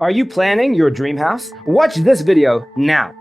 Are you planning your dream house? Watch this video now.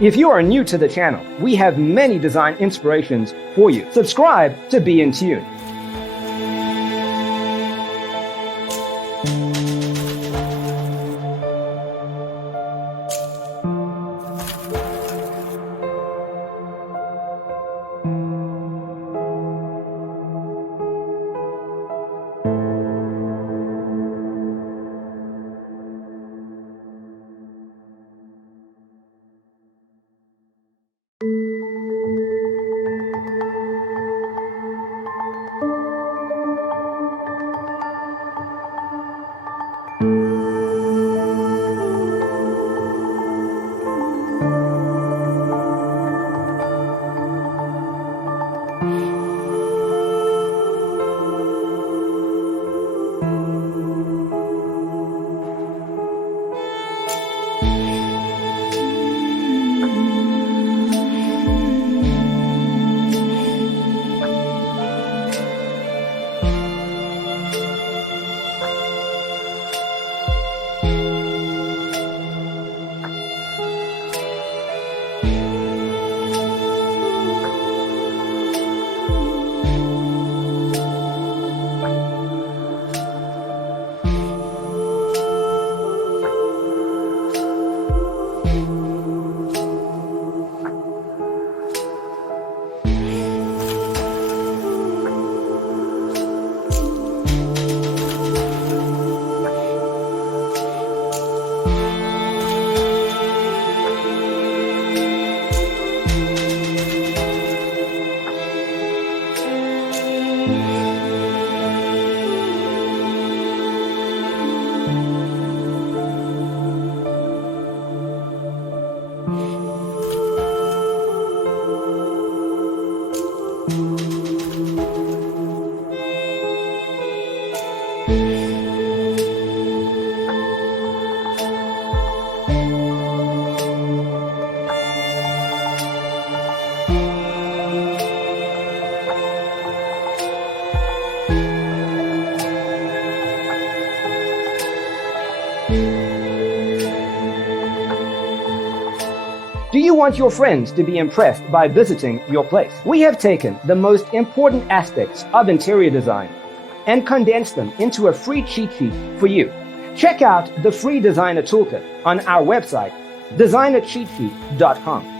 If you are new to the channel, we have many design inspirations for you. Subscribe to be in tune. Do you want your friends to be impressed by visiting your place? We have taken the most important aspects of interior design and condensed them into a free cheat sheet for you. Check out the free designer toolkit on our website, designercheatsheet.com.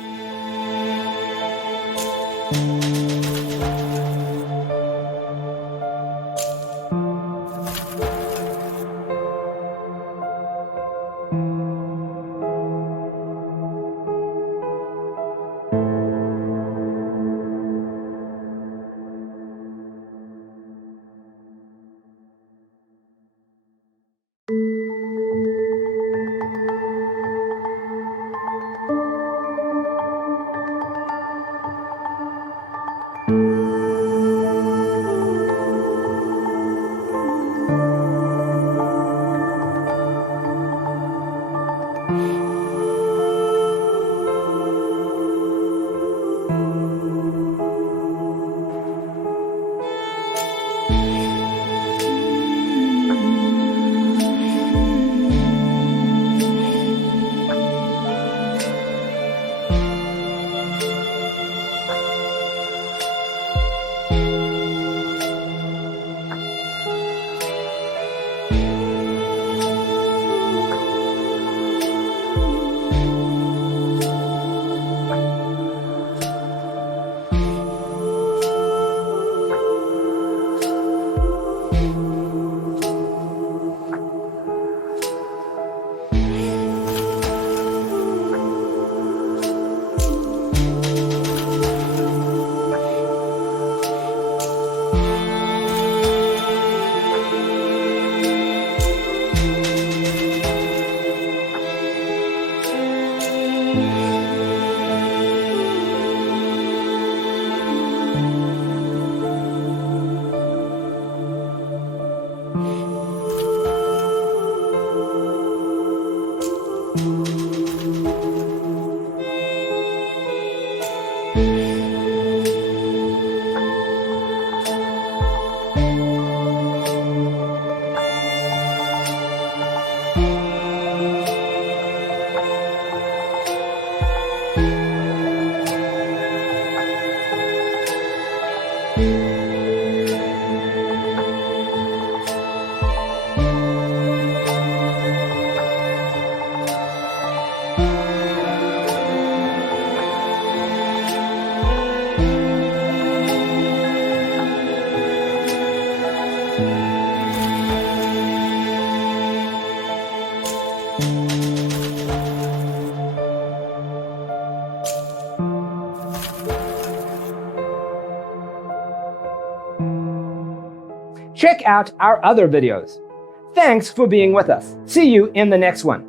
check out our other videos. Thanks for being with us. See you in the next one.